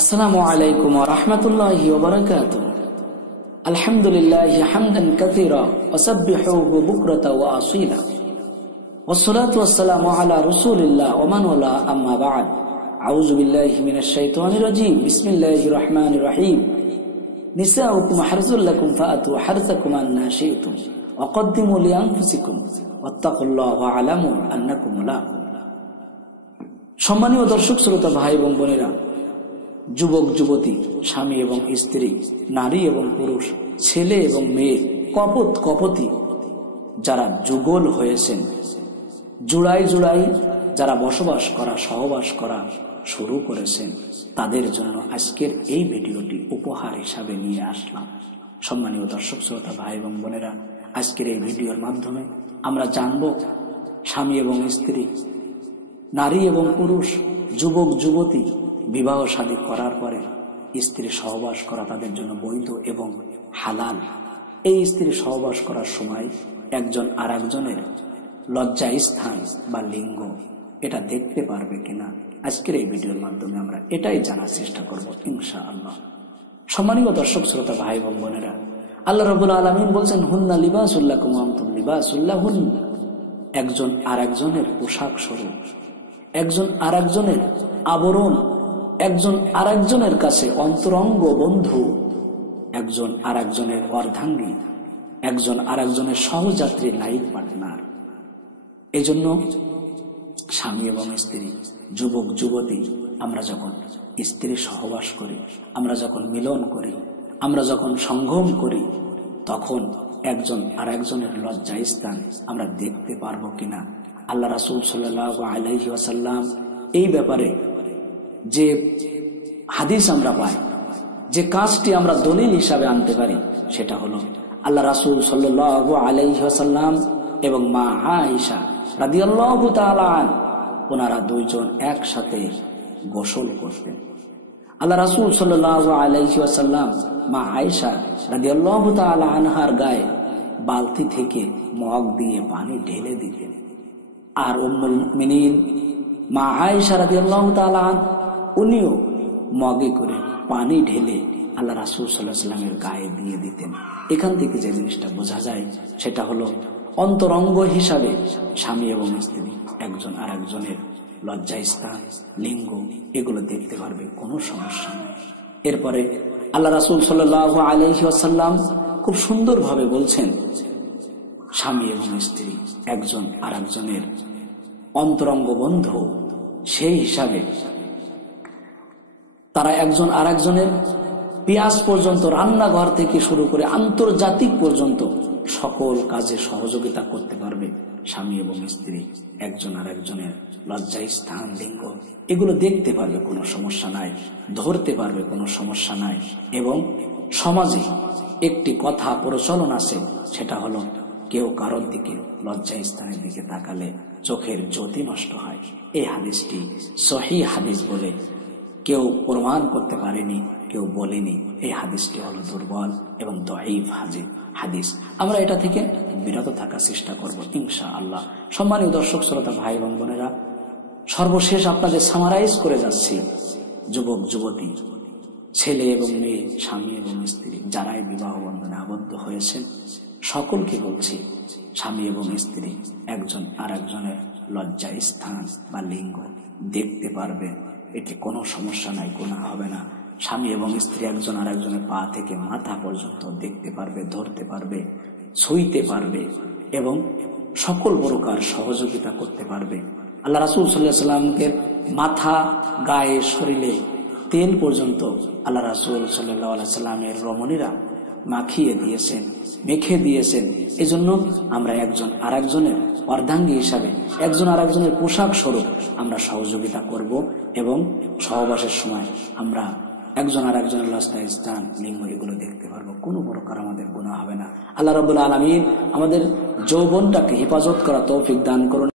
আসসালামু আলাইকুম ওয়া রাহমাতুল্লাহি ওয়া বারাকাতুহু। আলহামদুলিল্লাহি হামদান কাসীরা ওয়া সাব্বিহুহু বুকরাতাও ওয়া আসীলা। ওয়াসসালাতু ওয়াসসালামু আলা রাসূলিল্লাহ ওয়া মান ওয়ালা, আম্মা বা'দ। আউযু বিল্লাহি মিনাশ শাইতানির রাজীম। বিসমিল্লাহির রহমানির রহিম। নিসাউকুম হারযুল লাকুম ফাআতু হারযাকুম আন্না শি'তুম ওয়া কদ্দিমু লিআনফুসিকুম ওয়াত্তাকুল্লাহা ওয়া আলামু আন্নাকুম মুলাকুহু। সম্মানীয় দর্শক শ্রোতা ভাই এবং বোনেরা, যুবক যুবতী, স্বামী এবং স্ত্রী, নারী এবং পুরুষ, ছেলে এবং মেয়ে, কপত কপতি যারা যুগল হয়েছেন, জুড়াই জুড়াই যারা বসবাস করা সহবাস করা শুরু করেছেন, তাদের জন্য আজকের এই ভিডিওটি উপহার হিসাবে নিয়ে আসলাম। সম্মানীয় দর্শক শ্রোতা ভাই এবং বোনেরা, আজকের এই ভিডিওর মাধ্যমে আমরা জানব স্বামী এবং স্ত্রী, নারী এবং পুরুষ, যুবক যুবতী বিবাহ শাদী করার পরে স্ত্রী সহবাস করা তাদের জন্য বৈধ এবং হালাল। এই স্ত্রী সহবাস করার সময় একজন আর একজনের লজ্জা স্থান বা লিঙ্গ এটা দেখতে পারবে কিনা, আজকের এই ভিডিওর মাধ্যমে আমরা এটাই জানার চেষ্টা করব ইনশাআল্লাহ। সম্মানীয় দর্শক শ্রোতা ভাই এবং বোনেরা, আল্লাহ রাব্বুল আলামিন বলছেন, হুন্না লিবাসুল লাকুম ওয়া আনতুম লিবাসুল লাহুন। একজন আর একজনের পোশাক স্বরূপ, একজন আর একজনের আবরণ, একজন আর একজনের কাছে অন্তরঙ্গ বন্ধু, একজন আর একজনের অর্ধাঙ্গী, একজন আর একজনের সহযাত্রী, লাইফ পার্টনার। এই জন্য স্বামী এবং স্ত্রী, যুবক যুবতী, আমরা যখন স্ত্রী সহবাস করি, আমরা যখন মিলন করি, আমরা যখন সঙ্গম করি, তখন একজন আর একজনের লজ্জা স্থান আমরা দেখতে পারবো কিনা। আল্লাহ রাসূল সাল্লাল্লাহু আলাইহি ওয়াসাল্লাম এই ব্যাপারে যে হাদিস আমরা পাই, যে কাজটি আমরা দলিল হিসাবে আনতে পারি, সেটা হলো আল্লাহ রাসূল সাল্লাল্লাহু আলাইহি ওয়াসাল্লাম এবং মা আয়েশা রাদিয়াল্লাহু তাআলা আনহা, ওনারা দুইজন একসাথে গোসল করতেন। আল্লাহ রাসূল সাল্লাল্লাহু আলাইহি ওয়াসাল্লাম মা আয়েশা রাদিয়াল্লাহু তাআলা আনহার গায়ে বালতি থেকে মগ দিয়ে পানি ঢেলে দিতেন, আর উম্মুল মুমিনিন মা আয়েশা রাদিয়াল্লাহু তাআলা উনিও মগে করে পানি ঢেলে আল্লাহ রাসূল সাল্লাল্লাহু আলাইহি ওয়াসাল্লামের গায়ে দিয়ে দিতেন। এখান থেকে যে জিনিসটা বোঝা যায় সেটা হলো অন্তরঙ্গ হিসাবে স্বামী এবং স্ত্রী একজন আর একজনের লজ্জা স্থান, লিঙ্গ এগুলো দেখতে পারবে, কোনো সমস্যা নেই। এরপরে আল্লাহ রাসূল সাল্লাল্লাহু আলাইহি ওয়াসাল্লাম খুব সুন্দরভাবে বলছেন, স্বামী এবং স্ত্রী একজন আর একজনের অন্তরঙ্গ বন্ধু, সেই হিসাবে তারা একজন আর একজনের পেঁয়াজ পর্যন্ত, রান্নাঘর থেকে শুরু করে আন্তর্জাতিক পর্যন্ত সকল কাজে সহযোগিতা করতে পারবে। স্বামী এবং স্ত্রী একজন আর একজনের লজ্জা স্থান, লিঙ্গ এগুলো দেখতে পারবে, কোনো সমস্যা নাই, ধরতে পারবে, কোনো সমস্যা নাই। এবং সমাজে একটি কথা প্রচলন আছে, সেটা হলো কেউ কারোর দিকে লজ্জা স্থানের দিকে তাকালে চোখের জ্যোতি নষ্ট হয়। এই হাদিসটি সহিহ হাদিস বলে কেউ প্রমাণ করতে পারেনি, কেউ বলেনি। এই হাদিসটি হলো দুর্বল এবং দঈফ হাদিস। আমরা এটা থেকে বিরত থাকার চেষ্টা করব ইনশাআল্লাহ। সম্মানীয় দর্শক শ্রোতা ভাই এবং বোনেরা, সর্বশেষ আপনাদের সামারাইজ করে যাচ্ছি, যুবক যুবতী, ছেলে এবং মেয়ে, স্বামী এবং স্ত্রী যারাই বিবাহ বন্ধনে আবদ্ধ হয়েছেন, সকলকে বলছি, স্বামী এবং স্ত্রী একজন আর একজনের লজ্জা স্থান বা লিঙ্গ দেখতে পারবে, এতে কোনো সমস্যা নাই, গুনাহ হবে না। স্বামী এবং স্ত্রী একজন আর একজনের পা থেকে মাথা পর্যন্ত দেখতে পারবে, ধরতে পারবে, ছুঁইতে পারবে এবং সকল প্রকার সহযোগিতা করতে পারবে। আল্লাহ রাসূল সাল্লাল্লাহু আলাইহি ওয়াসাল্লামকে মাথা, গায়ে, শরীরে তেল পর্যন্ত আল্লাহ রাসূল সাল্লাল্লাহু আলাইহি ওয়াসাল্লামের রমণীরা মাখিয়ে দিয়েছেন, মেখে দিয়েছেন। এজন্য আমরা একজন আর একজনের অর্ধাঙ্গী হিসাবে, একজন আর একজনের পোশাক স্বরূপ আমরা সহযোগিতা করব এবং সহবাসের সময় আমরা একজন আর একজনের লজ্জা স্থান, লিঙ্গ এগুলো দেখতে পারবো, কোনো প্রকার আমাদের গুনাহ হবে না। আল্লাহ রাব্বুল আলামিন আমাদের যৌবনটাকে হেফাজত করা তৌফিক দান করুন।